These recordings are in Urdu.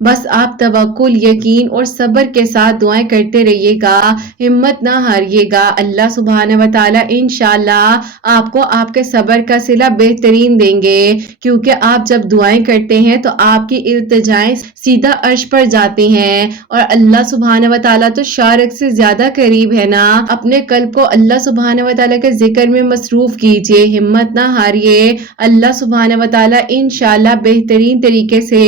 بس آپ توکل، یقین اور صبر کے ساتھ دعائیں کرتے رہیے گا، ہمت نہ ہاریے گا۔ اللہ سبحانہ و تعالیٰ انشاءاللہ آپ کو آپ کے صبر کا صلہ بہترین دیں گے، کیونکہ آپ جب دعائیں کرتے ہیں تو آپ کی التجائیں سیدھا عرش پر جاتی ہیں، اور اللہ سبحانہ و تعالیٰ تو شارق سے زیادہ قریب ہے نا۔ اپنے قلب کو اللہ سبحانہ و تعالیٰ کے ذکر میں مصروف کیجئے، ہمت نہ ہاریے۔ اللہ سبحانہ و تعالیٰ انشاءاللہ بہترین طریقے سے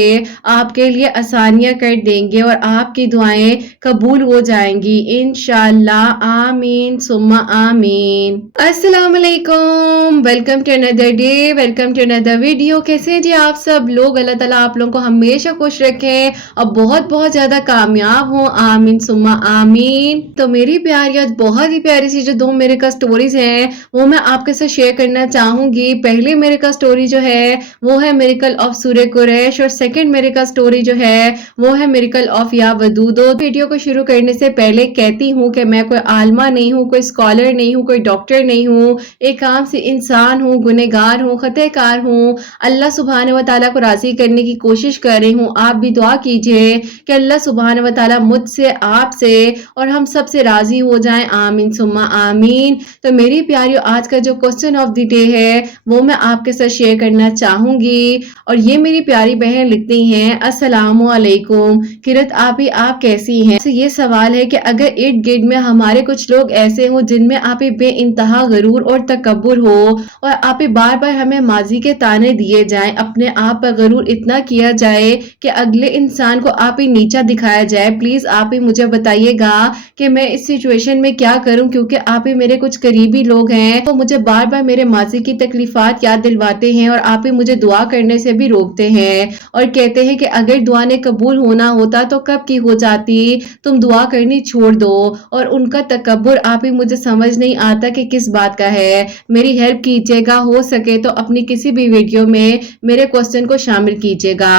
آپ کے لیے آسانیاں کر دیں گے اور آپ کی دعائیں قبول ہو جائیں گی انشاءاللہ۔ آمین ثم آمین۔ السلام علیکم، ویلکم ٹو اندر ڈے، ویلکم ٹو اندر ویڈیو۔ کیسے ہیں جی آپ سب لوگ؟ اللہ تعالیٰ آپ لوگوں کو ہمیشہ خوش رکھیں اور بہت بہت زیادہ کامیاب ہوں، آمین ثم آمین۔ تو میری پیاری آج بہت ہی پیاری سی جو دو میرے کا سٹوریز ہیں وہ میں آپ کے ساتھ شیئر کرنا چاہوں گی۔ پہلی میرے کا سٹوری جو ہے وہ ہے میریکل آف سورہ قریش، اور سیکنڈ میرے کا سٹوری جو ہے وہ ہے میریکل آف یا ودود۔ ویڈیو کو شروع کرنے سے پہلے کہتی ہوں کہ میں کوئی عالمہ نہیں ہوں، کوئی اسکالر نہیں ہوں، کوئی ڈاکٹر نہیں ہوں، ایک عام سی انسان ہوں، گنہگار ہوں، خطا کار ہوں۔ اللہ سبحانہ و تعالیٰ کو راضی کرنے کی کوشش کر رہی ہوں۔ آپ بھی دعا کیجئے کہ اللہ سبحانہ و تعالیٰ مجھ سے، آپ سے اور ہم سب سے راضی ہو جائیں، آمین ثم آمین۔ تو میری پیاریو آج کا جو کوسچن آف دی ڈے ہے وہ میں آپ کے ساتھ شیئر کرنا چاہوں گی، اور یہ میری پیاری بہن لکھتی ہیں السلام علیکم کرت آپی، آپ کیسی ہیں؟ یہ سوال ہے کہ اگر ارد گرد میں ہمارے کچھ لوگ ایسے ہوں جن میں آپی بے انتہا غرور اور تکبر ہو، اور آپی بار بار ہمیں ماضی کے تانے دیے جائیں، اپنے آپ پر غرور اتنا کیا جائے کہ اگلے انسان کو آپی نیچا دکھایا جائے، پلیز آپی مجھے بتائیے گا کہ میں اس سچویشن میں کیا کروں، کیونکہ آپی میرے کچھ قریبی لوگ ہیں تو مجھے بار بار میرے ماضی کی تکلیفات یاد دلواتے ہیں، اور آپی مجھے دعا کرنے سے بھی روکتے ہیں اور کہتے ہیں کہ اگر دعا نے قبول ہونا ہوتا تو کب کی ہو جاتی، تم دعا کرنی چھوڑ دو، اور ان کا تکبر آپی مجھے سمجھ نہیں آتا کہ کس بات کا ہے۔ میری ہیلپ کیجیے گا، ہو سکے تو اپنی کسی بھی ویڈیو میں میرے کوسچن کو شامل کیجیے گا۔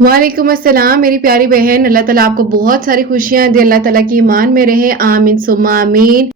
وعلیکم السلام میری پیاری بہن، اللہ تعالیٰ آپ کو بہت ساری خوشیاں دے، اللہ تعالیٰ کی ایمان میں رہے، آمین ثم آمین۔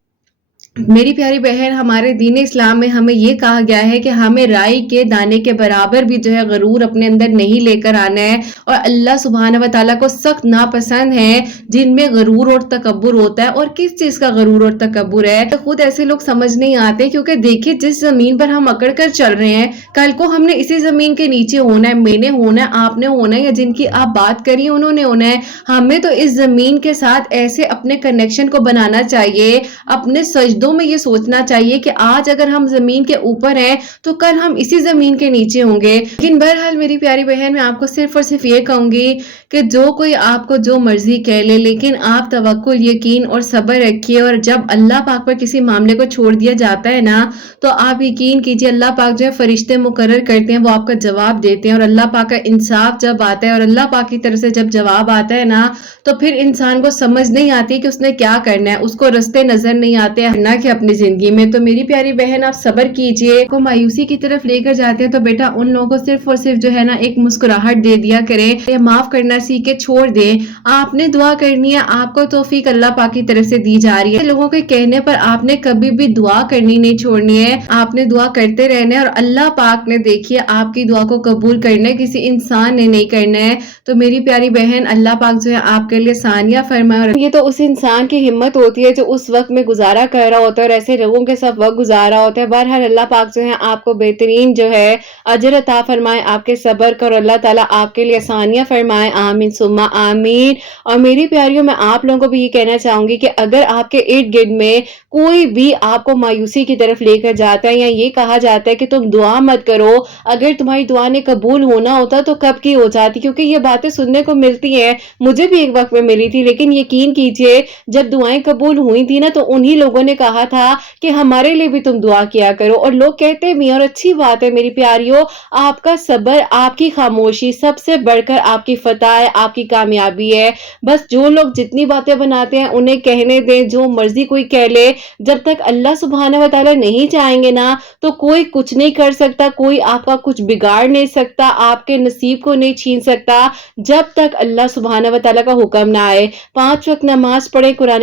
میری پیاری بہن، ہمارے دین اسلام میں ہمیں یہ کہا گیا ہے کہ ہمیں رائی کے دانے کے برابر بھی جو ہے غرور اپنے اندر نہیں لے کر آنا ہے، اور اللہ سبحانہ و تعالیٰ کو سخت ناپسند ہے جن میں غرور اور تکبر ہوتا ہے۔ اور کس چیز کا غرور اور تکبر ہے تو خود ایسے لوگ سمجھ نہیں آتے، کیونکہ دیکھیں جس زمین پر ہم اکڑ کر چل رہے ہیں کل کو ہم نے اسی زمین کے نیچے ہونا ہے، میں نے ہونا ہے، آپ نے ہونا ہے، یا جن کی آپ بات کری انہوں نے ہونا ہے۔ ہمیں تو اس زمین کے ساتھ ایسے اپنے کنیکشن کو بنانا چاہیے، اپنے سجدوں میں یہ سوچنا چاہیے کہ آج اگر ہم زمین کے اوپر ہیں تو کل ہم اسی زمین کے نیچے ہوں گے۔ لیکن بہرحال میری پیاری بہن، میں آپ کو صرف اور صرف یہ کہوں گی کہ جو کوئی آپ کو جو مرضی کہہ لے، لیکن آپ توکل، یقین اور صبر رکھیے، اور جب اللہ پاک پر کسی معاملے کو چھوڑ دیا جاتا ہے نا تو آپ یقین کیجیے اللہ پاک جو ہے فرشتے مقرر کرتے ہیں، وہ آپ کا جواب دیتے ہیں، اور اللہ پاک کا انصاف جب آتا ہے اور اللہ پاک کی طرف سے جب جواب آتا ہے نا تو پھر انسان کو سمجھ نہیں آتی کہ اس نے کیا کرنا ہے، اس کو رستے نظر نہیں آتے ہیں نہ کہ اپنی زندگی میں۔ تو میری پیاری بہن آپ صبر کیجئے، کو مایوسی کی طرف لے کر جاتے ہیں تو بیٹا ان لوگوں کو صرف اور صرف جو ہے نا ایک مسکراہٹ دے دیا کریں، معاف کرنا سیکھے، چھوڑ دیں۔ آپ نے دعا کرنی ہے، آپ کو توفیق اللہ پاک کی طرف سے دی جا رہی ہے، لوگوں کے کہنے پر آپ نے کبھی بھی دعا کرنی نہیں چھوڑنی ہے، آپ نے دعا کرتے رہنا ہے، اور اللہ پاک نے دیکھیے آپ کی دعا کو قبول کرنا ہے، کسی انسان نے نہیں کرنا ہے۔ تو میری پیاری بہن اللہ پاک جو ہے آپ کے لیے آسانیاں فرمائے، اور یہ تو اس انسان کی ہمت ہوتی ہے جو اس وقت میں گزارا کر رہا ہوتا ہے اور ایسے لوگوں کے ساتھ وقت گزارا ہوتا ہے۔ بہرحال اللہ پاک جو ہے آپ کو بہترین جو ہے اجر عطا فرمائے آپ کے صبر کا، اور اللہ تعالیٰ آپ کے لیے آسانیاں فرمائے، آمین ثم آمین۔ اور میری پیاریوں میں آپ لوگوں کو بھی یہ کہنا چاہوں گی کہ اگر آپ کے ارد گرد میں کوئی بھی آپ کو مایوسی کی طرف لے کر جاتا ہے، یا یہ کہا جاتا ہے کہ تم دعا مت کرو، اگر تمہاری دعا نے قبول ہونا ہوتا تو کب کی ہو جاتی، کیونکہ یہ باتیں سننے کو ملتی ہیں، مجھے بھی ایک وقت میں ملی تھی، لیکن یقین کیجئے جب دعائیں قبول ہوئی تھی نا تو انہی لوگوں نے کہا تھا کہ ہمارے لیے بھی تم دعا کیا کرو، اور لوگ کہتے بھی ہیں، اور اچھی بات ہے میری پیاریوں، آپ کا صبر، آپ کی خاموشی سب سے بڑھ کر آپ کی فتح ہے، آپ کی کامیابی ہے۔ بس جو لوگ جتنی باتیں بناتے ہیں انہیں کہنے دیں، جو مرضی کوئی کہہ لے، جب تک اللہ سبحانہ و تعالیٰ نہیں چاہیں گے نا تو کوئی کچھ نہیں کر سکتا، کوئی آپ کا کچھ بگاڑ نہیں سکتا، آپ کے نصیب کو نہیں چھین سکتا جب تک اللہ سبحانہ و تعالیٰ کا حکم نہ آئے۔ 5 وقت نماز پڑھیں، قرآن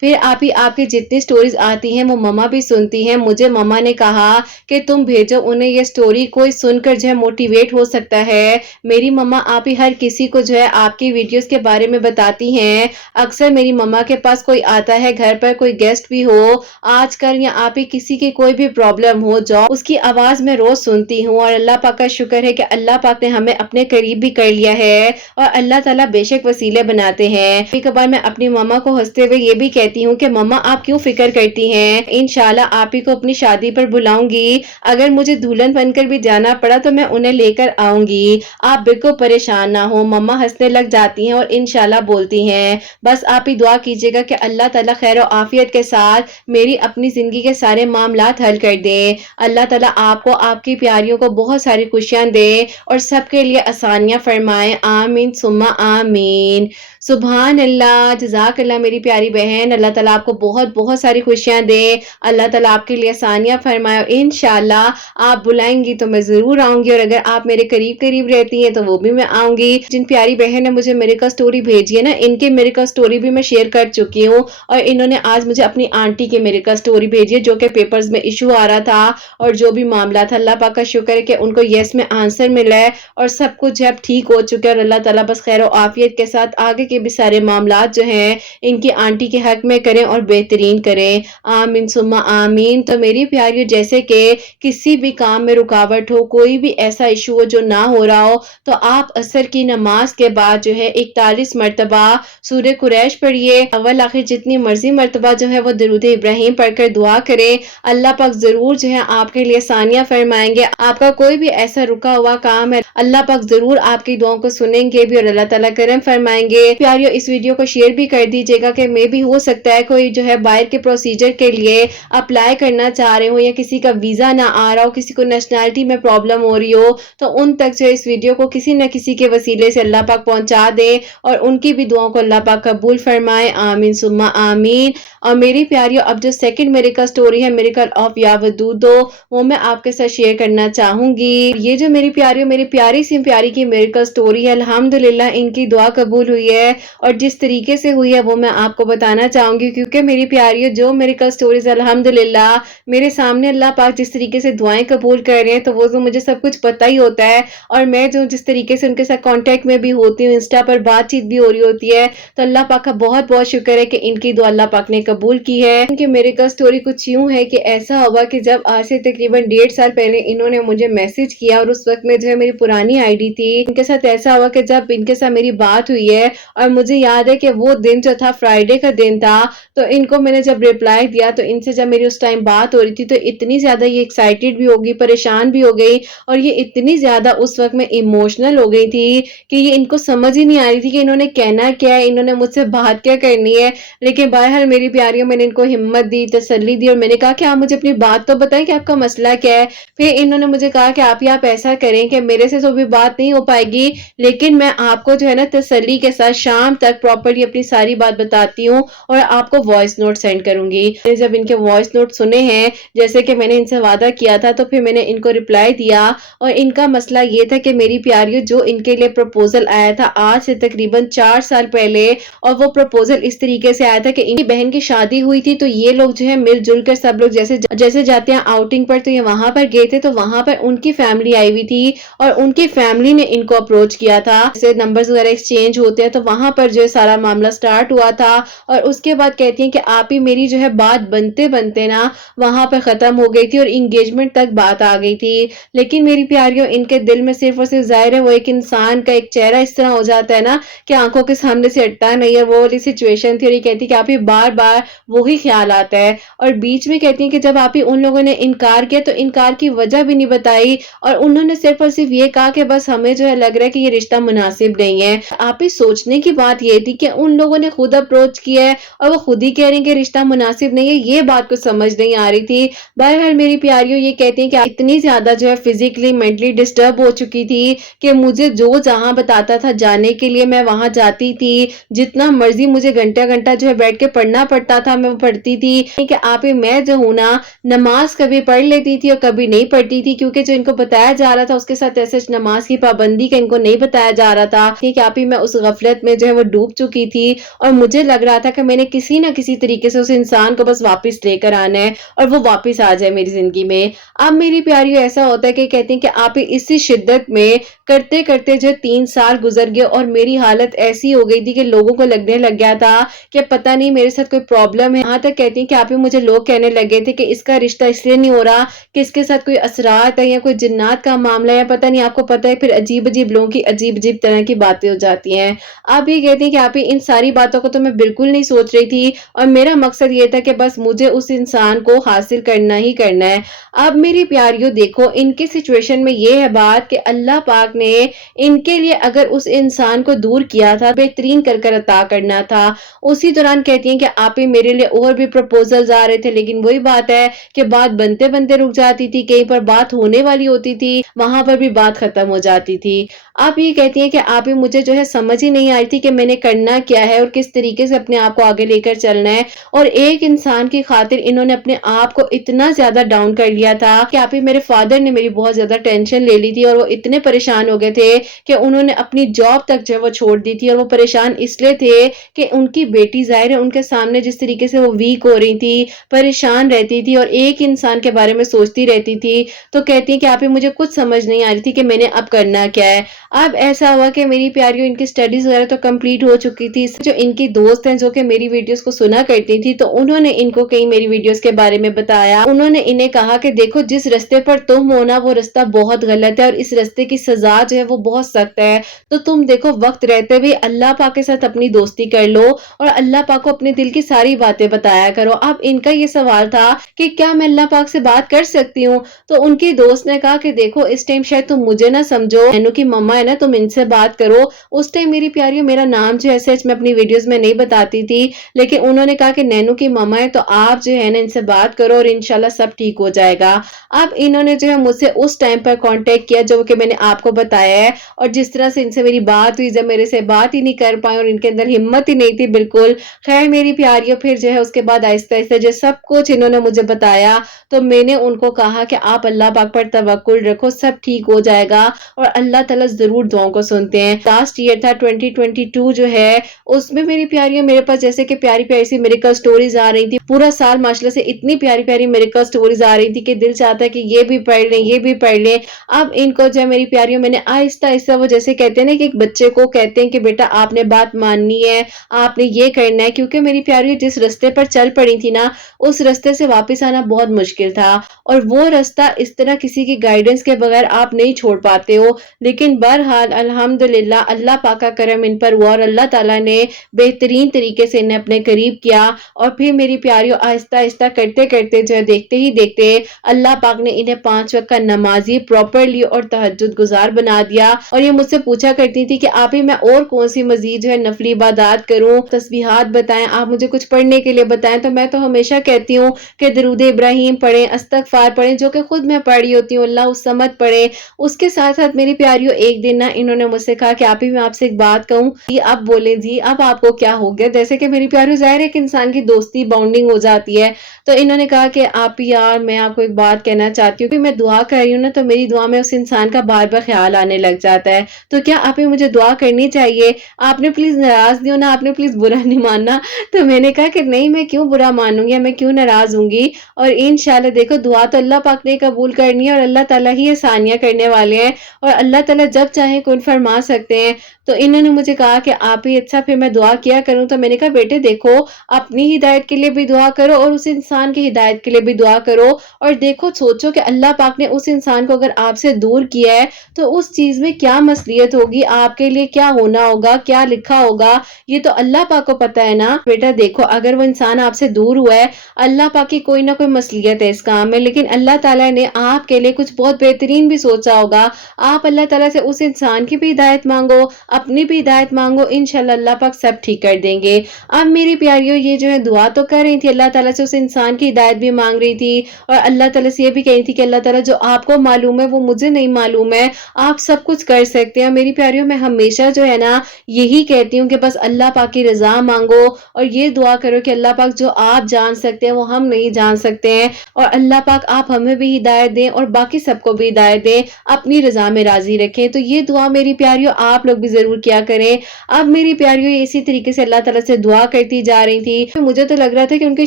پھر آپ ہی آپ کی جتنی سٹوریز آتی ہیں وہ مما بھی سنتی ہیں. مجھے مما نے کہا کہ تم بھیجو انہیں یہ سٹوری, کوئی سن کر جو ہے موٹیویٹ ہو سکتا ہے. میری مما آپ ہی ہر کسی کو جو ہے آپ کی ویڈیوز کے بارے میں بتاتی ہیں. اکثر میری مما کے پاس کوئی آتا ہے, گھر پر کوئی گیسٹ بھی ہو آج کل, یا آپ ہی کسی کی کوئی بھی پرابلم ہو جو اس کی آواز میں روز سنتی ہوں. اور اللہ پاک کا شکر ہے کہ اللہ پاک نے ہمیں اپنے قریب بھی کر لیا ہے, اور اللہ تعالیٰ بے شک وسیلے بناتے ہیں. کبھی کبھار میں اپنی مما کو ہنستے ہوئے یہ بھی کہتی ہوں کہ مما آپ کیوں فکر کرتی ہیں, انشاءاللہ آپ ہی کو اپنی شادی پر بلاؤں گی. اگر مجھے دلہن بن کر بھی جانا پڑا تو میں انہیں لے کر آؤں گی, آپ بالکل پریشان نہ ہو. مما ہنسنے لگ جاتی ہیں اور انشاءاللہ بولتی ہیں بس آپ ہی دعا کیجیے گا کہ اللہ تعالیٰ خیر و عافیت کے ساتھ میری اپنی زندگی کے سارے معاملات حل کر دے. اللہ تعالیٰ آپ کو, آپ کی پیاریوں کو بہت ساری خوشیاں دے اور سب کے لیے آسانیاں فرمائے. آمین ثم آمین. سبحان اللہ, جزاک اللہ میری پیاری بہن. اللہ تعالیٰ آپ کو بہت بہت ساری خوشیاں دے, اللہ تعالیٰ آپ کے لیے آسانیاں فرمائے. اور انشاءاللہ آپ بلائیں گی تو میں ضرور آؤں گی, اور اگر آپ میرے قریب قریب رہتی ہیں تو وہ بھی میں آؤں گی. جن پیاری بہن نے مجھے میریکل سٹوری بھیجی ہے نا, ان کے میریکل سٹوری بھی میں شیئر کر چکی ہوں, اور انہوں نے آج مجھے اپنی آنٹی کی میریکل سٹوری بھیجی ہے جو کہ پیپرز میں ایشو آ رہا تھا, اور جو بھی معاملہ تھا اللہ پاک کا شکر ہے کہ ان کو یس میں آنسر ملا ہے اور سب کچھ اب ٹھیک ہو چکا ہے. اور اللہ تعالیٰ بس خیر و عافیت کے ساتھ آگے کے بھی سارے معاملات جو ہیں ان کی آنٹی کے حق میں کریں اور بہترین کریں. آمین ثم آمین. تو میری پیاریوں, جیسے کہ کسی بھی کام میں رکاوٹ ہو, کوئی بھی ایسا ایشو ہو جو نہ ہو رہا ہو, تو آپ عصر کی نماز کے بعد جو ہے 41 مرتبہ سورہ قریش پڑھیے. اول آخر جتنی مرضی مرتبہ جو ہے وہ درود ابراہیم پڑھ کر دعا کرے, اللہ پاک ضرور جو ہے آپ کے لیے آسانیاں فرمائیں گے. آپ کا کوئی بھی ایسا رکا ہوا کام ہے اللہ پاک ضرور آپ کی دعاؤں کو سنیں گے بھی, اور اللہ تعالیٰ کرم فرمائیں گے. پیاریوں, اس ویڈیو کو شیئر بھی کر دیجیے گا کہ میں بھی ہو سکتا ہے کوئی جو ہے باہر کے پروسیجر کے لیے اپلائی کرنا چاہ رہے ہو, یا کسی کا ویزا نہ آ رہا ہو, کسی کو نیشنلٹی میں پرابلم ہو رہی ہو, تو ان تک جو اس ویڈیو کو کسی نہ کسی کے وسیلے سے اللہ پاک پہنچا دے اور ان کی بھی دعاؤں کو اللہ پاک قبول فرمائے. آمین ثم آمین. اور میری پیاریوں, اب جو سیکنڈ میریکل سٹوری ہے میریکل آف یا ودودو, وہ میں آپ کے ساتھ شیئر کرنا چاہوں گی. یہ جو میری پیاریوں, میری پیاری سی پیاری کی میریکل سٹوری ہے, الحمدللہ ان کی دعا قبول ہوئی ہے, اور جس طریقے سے ہوئی ہے وہ میں آپ کو بتانا چاہوں گی. کیونکہ میری پیاریوں, جو میریکل سٹوریز الحمدللہ میرے سامنے اللہ پاک جس طریقے سے دعائیں قبول کر رہے ہیں, تو وہ تو مجھے سب کچھ پتہ ہی ہوتا ہے, اور میں جو جس طریقے سے ان کے ساتھ کانٹیکٹ میں بھی ہوتی ہوں, انسٹا پر بات چیت بھی ہو رہی ہوتی ہے, تو اللہ پاک کا بہت بہت شکر ہے کہ ان کی دعا اللہ پاک نے قبول کی ہے. ان کی میریکل سٹوری کچھ یوں ہے کہ ایسا ہوا کہ جب آج سے تقریباً 1.5 سال پہلے انہوں نے مجھے میسج کیا, اور اس وقت میں جو ہے میری پرانی آئی ڈی تھی. ان کے ساتھ ایسا ہوا کہ جب ان کے ساتھ میری بات ہوئی ہے, اور مجھے یاد ہے کہ وہ دن جو تھا فرائیڈے کا دن تھا, تو ان کو میں نے جب ریپلائی دیا تو ان سے جب میری اس ٹائم بات ہو رہی تھی, تو اتنی زیادہ یہ ایکسائٹیڈ بھی ہوگی, پریشان بھی ہو گئی, اور یہ اتنی زیادہ اس وقت میں ایموشنل ہو گئی تھی کہ یہ ان کو سمجھ ہی نہیں آ رہی تھی کہ انہوں نے کہنا کیا ہے, انہوں نے مجھ سے بات کیا کرنی ہے. لیکن بہرحال میری پیاریوں, میں نے ان کو ہمت دی, تسلی دی, اور میں نے کہا کہ آپ مجھے اپنی بات تو بتائیں کہ آپ کا مسئلہ کیا ہے. پھر انہوں نے مجھے کہا کہ آپ ایسا کریں کہ میرے سے تو بھی بات نہیں ہو پائے گی, لیکن میں آپ کو جو ہے نا تسلی کے ساتھ شام تک پراپرلی اپنی ساری بات بتاتی ہوں, اور آپ کو وائس نوٹ سینڈ کروں گی. جب ان کے وائس نوٹ سنے ہیں جیسے کہ میں نے ان سے وعدہ کیا تھا, تو پھر میں نے ان کو رپلائی دیا, اور ان کا مسئلہ یہ تھا کہ میری پیاریوں, جو ان کے لیے پروپوزل آیا تھا آج سے تقریباً 4 سال پہلے, اور وہ پروپوزل اس طریقے سے آیا تھا کہ ان کی بہن کی شادی ہوئی تھی, تو یہ لوگ جو ہے مل جل کر سب لوگ جیسے جاتے ہیں آؤٹنگ پر, تو یہ وہاں پر گئے تھے, تو وہاں پر ان کی فیملی آئی ہوئی تھی, اور ان کی فیملی نے ان کو اپروچ کیا تھا, جیسے نمبرز وغیرہ ایکسچینج ہوتے ہیں, تو وہاں پر جو ہے سارا معاملہ سٹارٹ ہوا تھا. اور اس کے بعد کہتی ہیں کہ آپ ہی میری جو ہے بات بنتے بنتے نا وہاں پر ختم ہو گئی تھی, اور انگیجمنٹ تک بات آ گئی تھی. لیکن میری پیاریوں, ان کے دل میں صرف اور صرف ظاہر ہے وہ ایک انسان کا ایک چہرہ اس طرح ہو جاتا ہے نا کہ آنکھوں کے سامنے سے ہٹتا نہیں ہے, وہ والی سچویشن تھی. اور یہ کہتی کہ آپ ہی بار بار وہی خیال آتا ہے. اور بیچ میں کہتی ہیں کہ جب آپ ہی ان لوگوں نے انکار کیا, تو انکار کی وجہ بھی نہیں بتائی, اور انہوں نے صرف اور صرف یہ کہا کہ بس ہمیں جو ہے لگ رہا ہے کہ یہ رشتہ مناسب نہیں ہے. آپ ہی سوچنے کی بات یہ تھی کہ ان لوگوں نے خود اپروچ کیا ہے, اور وہ خود ہی کہہ رہے ہیں کہ رشتہ مناسب نہیں ہے, یہ بات کو سمجھ نہیں آ رہی تھی. بہرحال میری پیاریوں, یہ کہتی ہیں کہ اتنی زیادہ جو ہے فزیکلی مینٹلی ڈسٹرب ہو چکی تھی کہ مجھے جو جہاں بتاتا تھا جانے کے لیے میں وہاں جاتی تھی, جتنا مرضی مجھے گھنٹہ گھنٹہ جو ہے بیٹھ کے پڑھنا پڑتا تھا میں پڑھتی تھی. کہ آپ ہی میں جو ہوں نا نماز کبھی پڑھ لیتی تھی اور کبھی نہیں پڑھتی تھی, کیونکہ جو ان کو بتایا جا رہا تھا اس کے ساتھ ایسے نماز کی پابندی کا ان کو نہیں بتایا جا رہا تھا, کہ آپ ہی میں اس غفلت میں جو ہے وہ ڈوب چکی تھی اور مجھے لگ رہا تھا کہ میں نے کسی نہ کسی طریقے سے اس انسان کو بس واپس لے کر آنا ہے اور وہ واپس آ جائے میری زندگی میں۔ اب میری پیاریوں ایسا ہوتا ہے کہ کہتی ہیں کہ آپ اسی شدت میں کرتے کرتے جو 3 سال گزر گئے اور میری حالت ایسی ہو گئی تھی کہ لوگوں کو لگنے لگ گیا تھا کہ پتہ نہیں میرے ساتھ کوئی پرابلم ہے۔ یہاں تک کہتی ہیں کہ آپ مجھے لوگ کہنے لگے تھے کہ اس کا رشتہ اس لیے نہیں ہو رہا کہ اس کے ساتھ کوئی اثرات ہے یا کوئی جنات کا معاملہ ہے، پتہ نہیں آپ کو پتہ ہے، پھر عجیب عجیب لوگوں کی عجیب عجیب طرح کی باتیں ہو جاتی ہیں۔ آپ یہ کہتی ہیں کہ آپ ان ساری باتوں کو تو میں بالکل نہیں سوچ رہی تھی اور میرا مقصد یہ تھا کہ بس مجھے اس انسان کو حاصل کرنا ہی کرنا ہے۔ اب میری پیاریوں دیکھو ان کی سچویشن میں یہ ہے بات کہ اللہ پاک نے ان کے لیے اگر اس انسان کو دور کیا تھا، بہترین کر کر عطا کرنا تھا۔ اسی دوران کہتی ہیں کہ آپ ہی میرے لیے اور بھی پروپوزلز آ رہے تھے، لیکن وہی بات ہے کہ بات بنتے بنتے رک جاتی تھی، کہیں پر بات ہونے والی ہوتی تھی وہاں پر بھی بات ختم ہو جاتی تھی۔ آپ یہ کہتی ہیں کہ آپ ہی مجھے جو ہے سمجھ ہی نہیں آئی تھی کہ میں نے کرنا کیا ہے اور کس طریقے سے اپنے آپ کو آگے لے کر چلنا ہے، اور ایک انسان کی خاطر انہوں نے اپنے آپ کو اتنا زیادہ ڈاؤن کر لیا تھا کہ آپ ہی میرے فادر نے میری بہت زیادہ ٹینشن لے لی تھی اور وہ اتنے پریشان ہو گئے تھے کہ انہوں نے اپنی جاب تک جو ہے وہ چھوڑ دی تھی، اور وہ پریشان اس لیے تھے کہ ان کی بیٹی ظاہر ہے ان کے سامنے جس طریقے سے وہ ویک ہو رہی تھی، پریشان رہتی تھی اور ایک انسان کے بارے میں سوچتی رہتی تھی، تو کہتی ہیں کہ آپ ہی مجھے کچھ سمجھ نہیں آ رہی تھی کہ میں نے اب کرنا کیا ہے۔ اب ایسا ہوا کہ میری پیاریوں ان کی سٹڈیز وغیرہ تو کمپلیٹ ہو چکی تھی، جو ان کی دوست ہیں جو کہ میری ویڈیوز کو سنا کرتی تھی تو انہوں نے ان کو کئی میری ویڈیوز کے بارے میں بتایا۔ انہوں نے انہیں کہا کہ دیکھو جس رستے پر تم ہو نا وہ رستہ بہت غلط ہے اور اس رستے کی سزا جو ہے وہ بہت سخت ہے، تو تم دیکھو وقت رہتے ہوئے اللہ پاک کے ساتھ اپنی دوستی کر لو اور اللہ پاک کو اپنے دل کی ساری باتیں بتایا کرو۔ اب ان کا یہ سوال تھا کہ کیا میں اللہ پاک سے بات کر سکتی ہوں؟ تو ان کی دوست نے کہا کہ دیکھو اس ٹائم شاید تم مجھے نہ سمجھو، نینو کی مما ہے نا، تم ان سے بات کرو۔ اس ٹائم میری پیاریوں میرا نام جو ہے سچ میں اپنی ویڈیوز میں نہیں بتاتی تھی، لیکن انہوں نے کہا کہ نینو کی مما ہے تو آپ جو ہے نا ان سے بات کرو اور انشاءاللہ سب ٹھیک ہو جائے گا۔ اب انہوں نے جو ہے مجھ سے اس ٹائم پر کانٹیکٹ کیا جو کہ میں نے آپ کو بتایا ہے، اور جس طرح سے ان سے میری بات ہوئی، جب میرے سے بات ہی نہیں کر پائے اور ان کے اندر ہمت ہی نہیں تھی بالکل۔ خیر میری پیاریوں پھر جو ہے اس کے بعد آہستہ آہستہ جو سب کچھ انہوں نے مجھے بتایا تو میں نے ان کو کہا کہ آپ اللہ پاک پر توکل رکھو، سب ٹھیک ہو جائے گا اور اللہ تعالیٰ ضرور دعاؤں کو سنتے ہیں۔ لاسٹ ایئر تھا 2022 جو ہے، اس میں میری پیاریوں میرے پاس جیسے کہ پیاری پیاری سی میریکل سٹوریز آ رہی تھی، پورا سال ماشاءاللہ سے اتنی پیاری پیاری میریکل سٹوریز آ رہی تھی کہ دل چاہتا ہے کہ یہ بھی پڑھ لیں یہ بھی پڑھ لیں۔ اب ان کو جو ہے میری پیاریوں میں نے آہستہ آہستہ وہ جیسے کہتے ہیں نا کہ ایک بچے کو کہتے ہیں کہ بیٹا آپ نے بات ماننی ہے، آپ نے یہ کرنا ہے، کیونکہ میری پیاریوں جس رستے پر چل پڑی تھی نا اس رستے سے واپس آنا بہت مشکل تھا، اور وہ رستہ اس طرح کسی کی گائیڈنس کے بغیر آپ نہیں چھوڑ پاتے ہو، لیکن بہرحال الحمدللہ اللہ پاک کا کرم ان پر ہوا اور اللہ تعالیٰ نے بہترین طریقے سے انہیں اپنے قریب کیا، اور پھر میری پیاریوں آہستہ آہستہ کرتے کرتے جو ہے دیکھتے ہی دیکھتے اللہ پاک نے انہیں 5 وقت کا نمازی پراپرلی اور تہجد گزار بنا دیا۔ اور یہ مجھ سے پوچھا کرتی تھی کہ آپ ہی میں اور کون سی مزید جو ہے نفلی عبادات کروں، تسبیحات بتائیں، آپ مجھے کچھ پڑھنے کے لیے بتائیں، تو میں تو ہمیشہ کہتی ہوں کہ درود ابراہیم پڑھیں، استغفار پڑھیں، جو کہ خود میں پڑھ رہی ہوتی ہوں، اللہ الصمد پڑھیں۔ اس کے ساتھ ساتھ میری پیاریوں ایک دن نا انہوں نے مجھ سے کہا کہ آپ ہی میں آپ سے ایک بات کہوں، جی اب بولیں جی اب آپ کو کیا ہو گیا؟ جیسے کہ میری پیاریوں ظاہر ہے کہ انسان کی دوستی باؤنڈنگ ہو جاتی ہے، تو انہوں نے کہا کہ آپ ہی یار میں آپ کو ایک بات کہنا چاہتی ہوں کہ میں دعا کر رہی ہوں نا تو میری دعا میں اس انسان کا بار بار خیال آنے لگ جاتا ہے، تو کیا آپ ہی مجھے دعا کرنی چاہیے؟ آپ نے پلیز ناراض نہیں ہونا، آپ نے پلیز برا نہیں ماننا۔ تو میں نے کہا کہ نہیں میں کیوں برا مانوں گی، میں کیوں ناراض ہوں گی، اور انشاءاللہ دیکھو دعا تو اللہ پاک نے قبول کرنی ہے اور اللہ تعالیٰ ہی آسانیاں کرنے والے ہیں، اور اللہ تعالیٰ جب چاہیں کن فرما سکتے ہیں۔ تو انہوں نے مجھے کہا کہ آپ ہی اچھا پھر میں دعا کیا کروں، تو میں نے کہا بیٹے دیکھو اپنی ہدایت کے لیے بھی دعا کرو اور اس انسان کی ہدایت کے لیے بھی دعا کرو، اور دیکھو سوچو کہ اللہ پاک نے اس انسان کو اگر آپ سے دور کیا ہے تو اس چیز میں کیا مصلحت ہوگی، آپ کے لیے کیا ہونا ہوگا، کیا لکھا ہوگا، یہ تو اللہ پاک کو پتہ ہے نا۔ بیٹا دیکھو اگر وہ انسان آپ سے دور ہوا ہے، اللہ پاک کی کوئی نہ کوئی مصلحت ہے اس کام میں، لیکن اللہ تعالیٰ نے آپ کے لیے کچھ بہت بہترین بھی سوچا ہوگا۔ آپ اللہ تعالیٰ سے اس انسان کی بھی ہدایت مانگو، اپنی بھی ہدایت مانگو، انشاءاللہ اللہ پاک سب ٹھیک کر دیں گے۔ اب میری پیاریوں یہ جو ہے دعا تو کر رہی تھی، اللہ تعالیٰ سے اس انسان کی ہدایت بھی مانگ رہی تھی، اور اللہ تعالیٰ سے یہ بھی کہہ رہی تھی کہ اللہ تعالیٰ جو آپ کو معلوم ہے وہ مجھے نہیں معلوم ہے، آپ سب کچھ کر سکتے ہیں۔ میری پیاریوں میں ہمیشہ جو ہے نا یہی کہتی ہوں کہ بس اللہ پاک کی رضا مانگو اور یہ دعا کرو کہ اللہ پاک جو آپ جان سکتے ہیں وہ ہم نہیں جان سکتے ہیں، اور اللہ پاک آپ ہمیں بھی ہدایت دیں اور باقی سب کو بھی ہدایت دیں، اپنی رضا میں راضی رکھیں۔ تو یہ دعا میری پیاریوں آپ لوگ بھی ضرور کیا کریں اب میری پیاریوں اسی طریقے سے اللہ تعالیٰ سے دعا کرتی جا رہی تھی. مجھے تو لگ رہا تھا کہ ان کی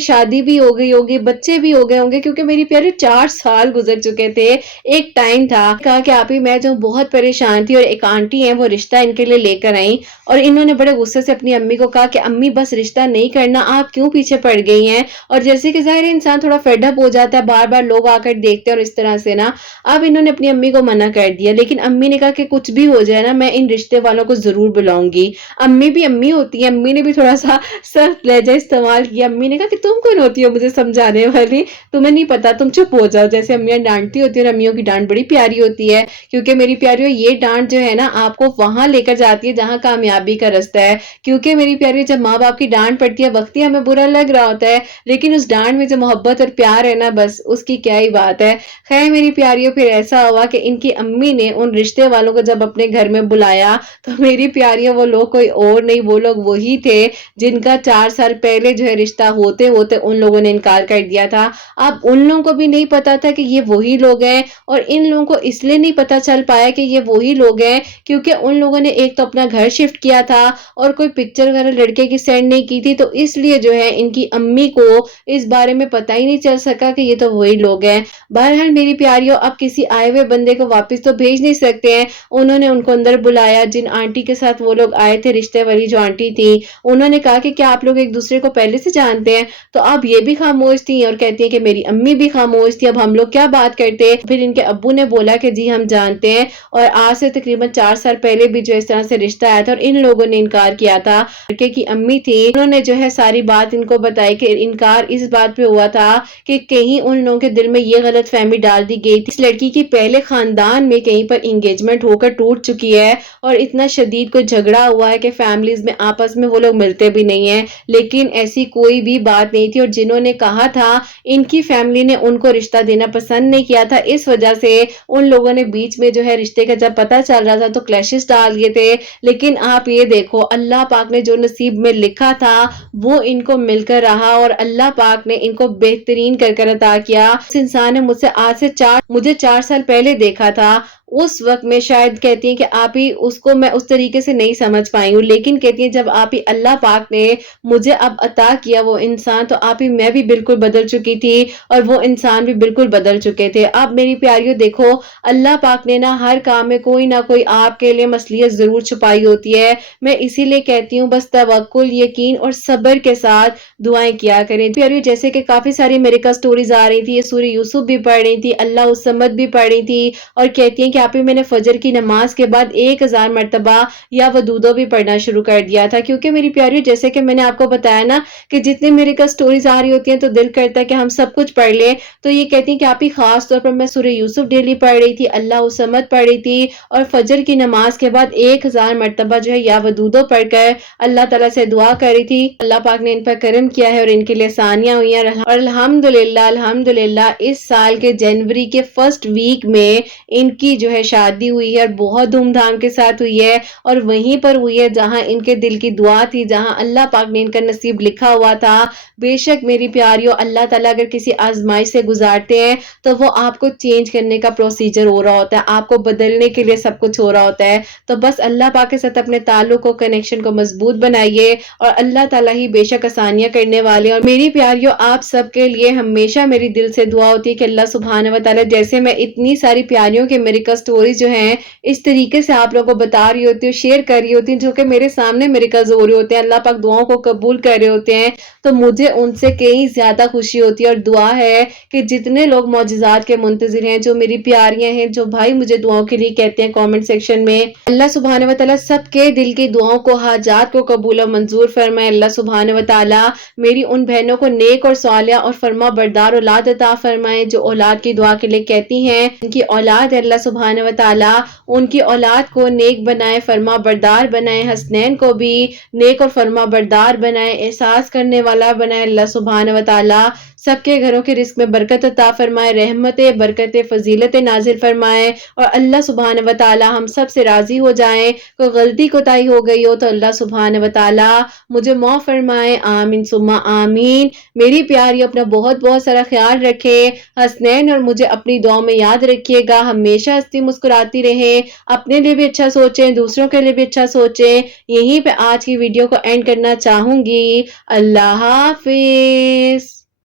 شادی بھی ہو گئی ہوگی, بچے بھی ہو گئے ہوں گے, کیونکہ میری پیاری 4 سال گزر چکے تھے. ایک ٹائم تھا کہا کہ آپ ہی میں جو بہت پریشان تھی, اور ایک آنٹی ہیں وہ رشتہ ان کے لیے لے کر آئیں, اور انہوں نے بڑے غصے سے اپنی امی کو کہا کہ امی بس رشتہ نہیں کرنا, آپ کیوں پیچھے پڑ گئی ہیں. اور جیسے کہ ظاہر انسان تھوڑا فیڈ اپ ہو جاتا ہے, بار بار لوگ آ کر دیکھتے ہیں اور اس طرح سے نا. اب انہوں نے اپنی امی کو منع کر دیا, لیکن امی نے کہا کہ کچھ بھی ہو جائے نا, میں ان رشتے والوں کو ضرور بلاؤں گی. امی بھی امی ہوتی ہیں, امی نے بھی تھوڑا سا سخت لہجہ استعمال کیا. امی نے کہا کہ تم کون ہوتی ہو مجھے سمجھانے والی, تمہیں نہیں پتا, تم چپ ہو جاؤ. جیسے امیاں ڈانٹتی ہوتی ہیں, اور امیوں کی ڈانٹ بڑی پیاری ہوتی ہے, کیونکہ میری پیاریوں یہ ڈانٹ جو ہے نا آپ کو وہاں لے کر جاتی ہے جہاں کامیابی کا رستہ ہے. کیونکہ میری پیاریوں جب ماں باپ کی ڈانٹ پڑتی ہے وقتی ہمیں برا لگ رہا ہوتا ہے, لیکن اس ڈانٹ میں جو محبت اور پیار ہے نا, بس اس کی کیا ہی بات ہے. خیر میری پیاریوں, پھر ایسا ہوا کہ ان کی امی نے ان رشتے والوں کو جب اپنے گھر میں بلایا, تو میری پیاریوں وہ لوگ کوئی اور نہیں, وہ لوگ وہی تھے جن کا 4 سال پہلے جو ہے رشتہ ہوتے ہوتے ان لوگوں نے انکار کر دیا تھا. اب ان لوگوں کو بھی نہیں پتا تھا کہ یہ وہی لوگ ہیں, اور ان لوگوں کو اس لیے نہیں پتا چل پایا کہ یہ وہی لوگ ہیں کیونکہ ان لوگوں نے ایک تو اپنا گھر شفٹ کیا تھا, اور کوئی پکچر وغیرہ لڑکے کی سینڈ نہیں کی تھی, تو اس لیے جو ہے ان کی امی کو اس بارے میں پتہ ہی نہیں چل سکا کہ یہ تو وہی لوگ ہیں. بہرحال میری پیاریوں, اب کسی آئے ہوئے بندے کو واپس تو بھیج نہیں سکتے ہیں. انہوں نے ان کو اندر بلایا, جن آنٹی کے ساتھ وہ لوگ آئے تھے, رشتے والی جو آنٹی تھی, انہوں نے کہا کہ کیا آپ لوگ ایک دوسرے کو پہلے سے جانتے ہیں. تو اب یہ بھی خاموش تھی اور کہتی ہیں کہ میری امی بھی خاموش تھی, اب ہم لوگ کیا بات کرتے. پھر ان کے ابو نے بولا کہ جی ہم جانتے ہیں, اور آج سے تقریباً 4 سال پہلے بھی جو اس طرح سے رشتہ آیا تھا اور ان لوگوں نے انکار کیا تھا. لڑکے کی امی تھی, انہوں نے جو ہے ساری بات ان کو بتائی کہ انکار اس بات پہ ہوا تھا کہ کہیں ان لوگوں کے دل میں یہ غلط فہمی ڈال دی گئی تھی اس لڑکی کی پہلے خاندان میں کہیں پر انگیجمنٹ ہو کر ٹوٹ چکی ہے, اور اتنا شدید کوئی جھگڑا ہوا ہے کہ فیملیز میں آپس میں وہ لوگ ملتے بھی نہیں ہیں. لیکن ایسی کوئی بھی بات نہیں تھی, اور جنہوں نے کہا تھا ان کی فیملی نے ان کو رشتہ دینا پسند نہیں کیا تھا, اس وجہ سے ان لوگوں نے بیچ میں جو ہے رشتے کا جب پتہ چل رہا تھا تو کلیشز ڈال دیے تھے. لیکن آپ یہ دیکھو, اللہ پاک نے جو نصیب میں لکھا تھا وہ ان کو مل کر رہا, اور اللہ پاک نے ان کو بہترین کر کر عطا کیا. اس انسان نے مجھے 4 سال پہلے دیکھا تھا, اس وقت میں شاید کہتی ہیں کہ آپ ہی اس کو میں اس طریقے سے نہیں سمجھ پائی ہوں, لیکن کہتی ہیں جب آپ ہی اللہ پاک نے مجھے اب عطا کیا وہ انسان, تو آپ ہی میں بھی بالکل بدل چکی تھی اور وہ انسان بھی بالکل بدل چکے تھے. اب میری پیاریوں دیکھو, اللہ پاک نے نا ہر کام میں کوئی نہ کوئی آپ کے لیے مصلحت ضرور چھپائی ہوتی ہے. میں اسی لیے کہتی ہوں بس توکل, یقین اور صبر کے ساتھ دعائیں کیا کریں. پیاریوں جیسے کہ کافی ساری میرے کا سٹوریز آ رہی تھی, یہ سورہ یوسف بھی پڑھ رہی تھی, اللہ الصمد بھی پڑھ رہی تھی, اور کہتی ہیں کہ آپ ہی میں نے فجر کی نماز کے بعد 1000 مرتبہ یا ودودو بھی پڑھنا شروع کر دیا تھا. کیونکہ میری پیاریوں جیسے کہ میں نے آپ کو بتایا نا کہ جتنی میرے کا سٹوریز آ رہی ہوتی ہیں تو دل کرتا ہے کہ ہم سب کچھ پڑھ لیں. تو یہ کہتی ہیں کہ آپ ہی خاص طور پر میں سورہ یوسف ڈیلی پڑھ رہی تھی, اللہ الصمد پڑھ رہی تھی, اور فجر کی نماز کے بعد 1000 مرتبہ جو ہے یا ودودو پڑھ کر اللہ تعالیٰ سے دعا کر رہی تھی. اللہ پاک نے ان پر کرم کیا ہے اور ان کے لیے آسانیاں ہوئی ہیں, اور الحمدللہ اس سال کے جنوری کے فرسٹ ویک میں ان کی جو ہے شادی ہوئی ہے, اور بہت دھوم دھام کے ساتھ ہوئی ہے, اور وہیں پر ہوئی ہے جہاں ان کے دل کی دعا تھی, جہاں اللہ پاک نے ان کا نصیب لکھا ہوا تھا. بے شک میری پیاریوں, اللہ تعالیٰ اگر کسی آزمائش سے گزارتے ہیں تو وہ آپ کو چینج کرنے کا پروسیجر ہو رہا ہوتا ہے, آپ کو بدلنے کے لیے سب کچھ ہو رہا ہوتا ہے. تو بس اللہ پاک کے ساتھ اپنے تعلق کو, کنیکشن کو مضبوط بنائیے, اور اللہ تعالیٰ ہی بے شک آسانیاں کرنے والے. اور میری پیاریوں آپ سب کے لیے ہمیشہ میری دل سے دعا ہوتی ہے کہ اللہ سبحانہ و تعالیٰ, جیسے میں اتنی ساری پیاریوں کے میریکل سٹوریز جو ہیں اس طریقے سے آپ لوگوں کو بتا رہی ہوتی ہوں, شیئر کر رہی ہوتی ہوں, جو کہ میرے سامنے میریکلز ہو رہے ہوتے ہیں, اللہ پاک دعاؤں کو قبول کر رہے ہوتے ہیں, تو مجھے ان سے کئی زیادہ خوشی ہوتی ہے. اور دعا ہے کہ جتنے لوگ معجزات کے منتظر ہیں, جو میری پیاریاں ہیں, جو بھائی مجھے دعاؤں کے لیے کہتے ہیں کامنٹ سیکشن میں, اللہ سبحانہ و تعالیٰ سب کے دل کی دعاؤں کو, حاجات کو قبول و منظور فرمائے. اللہ سبحانہ و تعالیٰ میری ان بہنوں کو نیک اور صالحہ اور فرما بردار اولاد عطا فرمائے جو اولاد کی دعا کے لیے کہتی ہیں. ان کی اولاد ہے اللہ سبحانہ و تعالیٰ ان کی اولاد کو نیک بنائے, فرما بردار بنائے, حسنین کو بھی نیک اور فرما بردار بنائے, احساس کرنے والا بنائے. اللہ سبحانہ و تعالیٰ سب کے گھروں کے رزق میں برکت عطا فرمائے، رحمت برکت فضیلت نازل فرمائے، اور اللہ سبحانہ و تعالی ہم سب سے راضی ہو جائیں۔ کوئی غلطی کوتاہی ہو گئی ہو تو اللہ سبحانہ و تعالی مجھے معاف فرمائے، آمین ثم آمین۔ میری پیاری اپنا بہت بہت سارا خیال رکھے، حسنین اور مجھے اپنی دعاؤں میں یاد رکھیے گا، ہمیشہ ہنستی مسکراتی رہیں، اپنے لیے بھی اچھا سوچیں، دوسروں کے لیے بھی اچھا سوچیں۔ یہیں پہ آج کی ویڈیو کو اینڈ کرنا چاہوں گی۔ اللہ حافظ۔